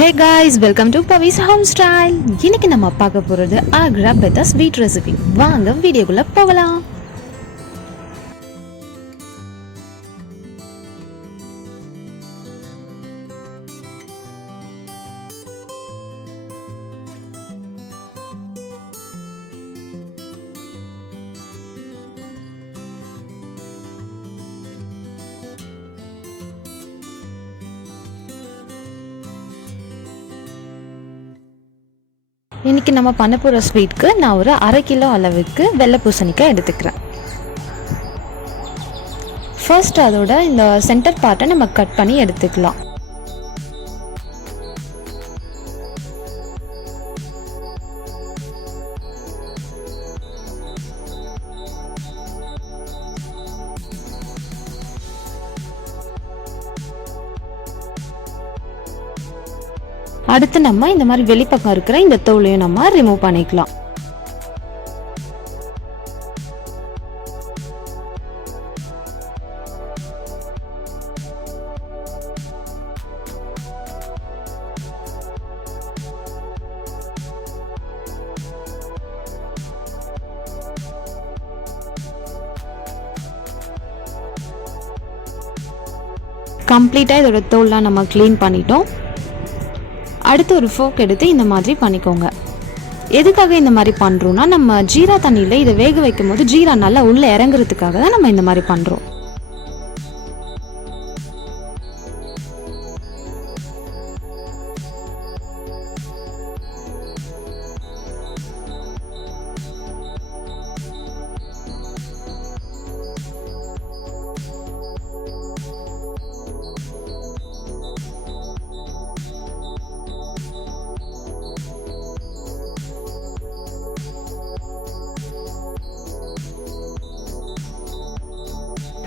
Hey guys, welcome to Pavi's Home Style. இன்னைக்கு நம்ம பார்க்க போறது agarapethasweet recipe. வாங்க வீடியோக்குள்ள போகலாம். இன்னைக்கு நம்ம பண்ண போகிற ஸ்வீட்க்கு நான் ஒரு 1/2 கிலோ அளவுக்கு வெள்ளை பூசணிக்காய் எடுத்துக்கிறேன். ஃபர்ஸ்ட் அதோட இந்த சென்டர் பார்ட்டை நம்ம கட் பண்ணி எடுத்துக்கலாம். அடுத்து நம்ம இந்த மாதிரி வெளிப்பக்கம் இருக்கிற இந்த தோலையும் நம்ம ரிமூவ் பண்ணிக்கலாம். கம்ப்ளீட்டாக இதோட தோல்லாம் நம்ம க்ளீன் பண்ணிட்டோம். அடுத்து ஒரு ஃபோக் எடுத்து இந்த மாதிரி பண்ணிக்கோங்க. எதுக்காக இந்த மாதிரி பண்ணுறோன்னா, நம்ம ஜீரா தண்ணியில் இதை வேக வைக்கும் போது ஜீரா நல்லா உள்ளே இறங்குறதுக்காக தான் நம்ம இந்த மாதிரி பண்ணுறோம்.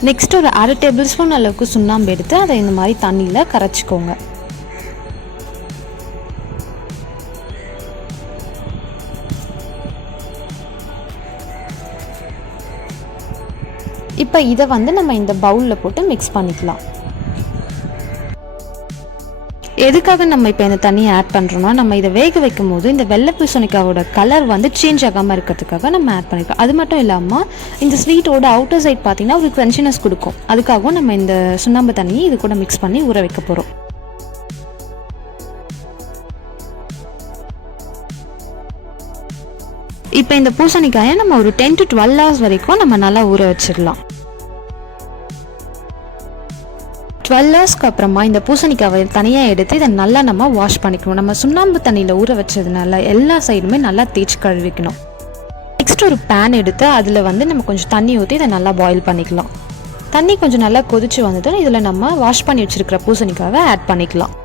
நெக்ஸ்ட் ஒரு 1/2 டேபிள் ஸ்பூன் அளவுக்கு சுண்ணாம்பு எடுத்து அதை இந்த மாதிரி தண்ணியில் கரைச்சிக்கோங்க. இப்போ இதை நம்ம இந்த பவுலில் போட்டு மிக்ஸ் பண்ணிக்கலாம். எதுக்காக நம்ம இப்போ இந்த தண்ணியை ஆட் பண்ணுறோம்னா, நம்ம இதை வேக வைக்கும் போது இந்த வெள்ளை பூசணிக்காவோட கலர் சேஞ்ச் ஆகாமல் இருக்கிறதுக்காக நம்ம ஆட் பண்ணிக்கலாம். அது மட்டும் இல்லாமல் இந்த ஸ்வீட்டோட அவுட்டர் சைட் பார்த்தீங்கன்னா ஒரு க்ரன்ச்சினஸ் கொடுக்கும். அதுக்காகவும் நம்ம இந்த சுண்ணாம்பு தண்ணியை இது கூட மிக்ஸ் பண்ணி ஊற வைக்க போகிறோம். இப்போ இந்த பூசணிக்காயை நம்ம ஒரு 10 to 12 hours வரைக்கும் நம்ம நல்லா ஊற வச்சிடலாம். 12 ஹவர்ஸ்க்கு அப்புறமா இந்த பூசணிக்காவை தனியாக எடுத்து இதை நல்லா நம்ம வாஷ் பண்ணிக்கணும். நம்ம சுண்ணாம்பு தண்ணியில் ஊற வச்சதுனால எல்லா சைடுமே நல்லா தேய்ச்சி கழுவிக்கணும். நெக்ஸ்ட் ஒரு பேன் எடுத்து அதில் நம்ம கொஞ்சம் தண்ணி ஊற்றி இதை நல்லா பாயில் பண்ணிக்கலாம். தண்ணி கொஞ்சம் நல்லா கொதிச்சு வந்ததும் இதில் நம்ம வாஷ் பண்ணி வச்சுருக்கிற பூசணிக்காவை ஆட் பண்ணிக்கலாம்.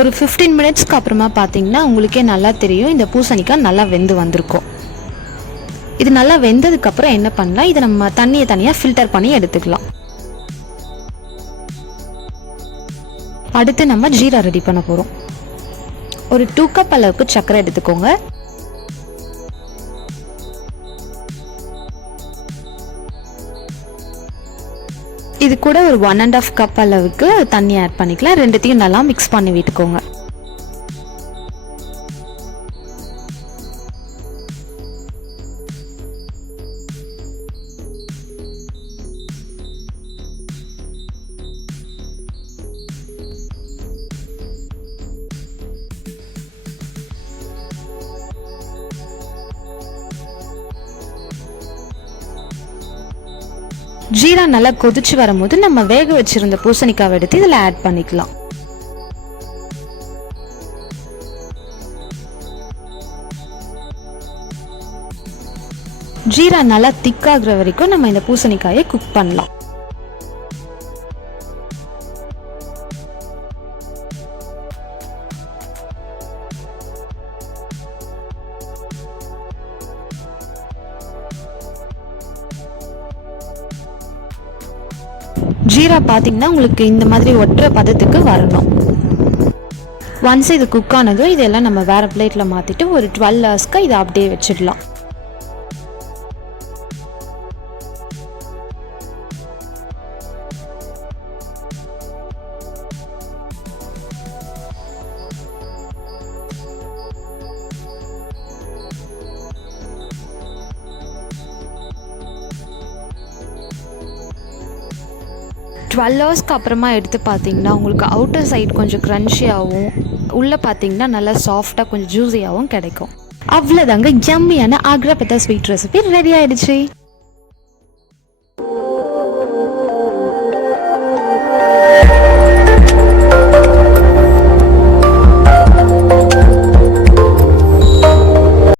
ஒரு 15 மினிட்ஸ்க்கு அப்புறமா பார்த்தீங்கன்னா உங்களுக்கே நல்லா தெரியும், இந்த பூசணிக்காய் நல்லா வெந்து வந்திருக்கும். இது நல்லா வெந்ததுக்கப்புறம் என்ன பண்ணலாம், இதை நம்ம தண்ணியை தனியாக ஃபில்டர் பண்ணி எடுத்துக்கலாம். அடுத்து நம்ம ஜீரா ரெடி பண்ண போகிறோம். ஒரு 2 கப் அளவுக்கு சர்க்கரை எடுத்துக்கோங்க. இது கூட ஒரு 1.5 கப் அளவுக்கு தண்ணி ஆட் பண்ணிக்கலாம். ரெண்டுத்தையும் நல்லா மிக்ஸ் பண்ணி விட்டுக்கோங்க. ஜீரா நல்லா கொதிச்சு வரும்போது நம்ம வேக வச்சிருந்த பூசணிக்காவை எடுத்து இதில் ஆட் பண்ணிக்கலாம். ஜீரா நல்லா திக்காகிற வரைக்கும் நம்ம இந்த பூசணிக்காயை குக் பண்ணலாம். ஜீரா பார்த்தீங்கன்னா உங்களுக்கு இந்த மாதிரி ஒற்றை பதத்துக்கு வரணும். ஒன்ஸ் இது குக் ஆனதும் இதெல்லாம் நம்ம வேறு பிளேட்டில் மாற்றிட்டு ஒரு 12 ஹவர்ஸ்க்கு இதை அப்படியே வச்சிடலாம். டுவெல் ஹவர்ஸ்க்கு அப்புறமா எடுத்து பார்த்தீங்கன்னா உங்களுக்கு அவுட்டர் சைடு கொஞ்சம் க்ரன்ச்சியாகவும் உள்ளே பார்த்தீங்கன்னா நல்லா சாஃப்டாக கொஞ்சம் ஜூஸியாகவும் கிடைக்கும். அவ்வளோதாங்க, யம்மியான ஆக்ரா பெத்தா ஸ்வீட் ரெசிபி ரெடி ஆகிடுச்சு.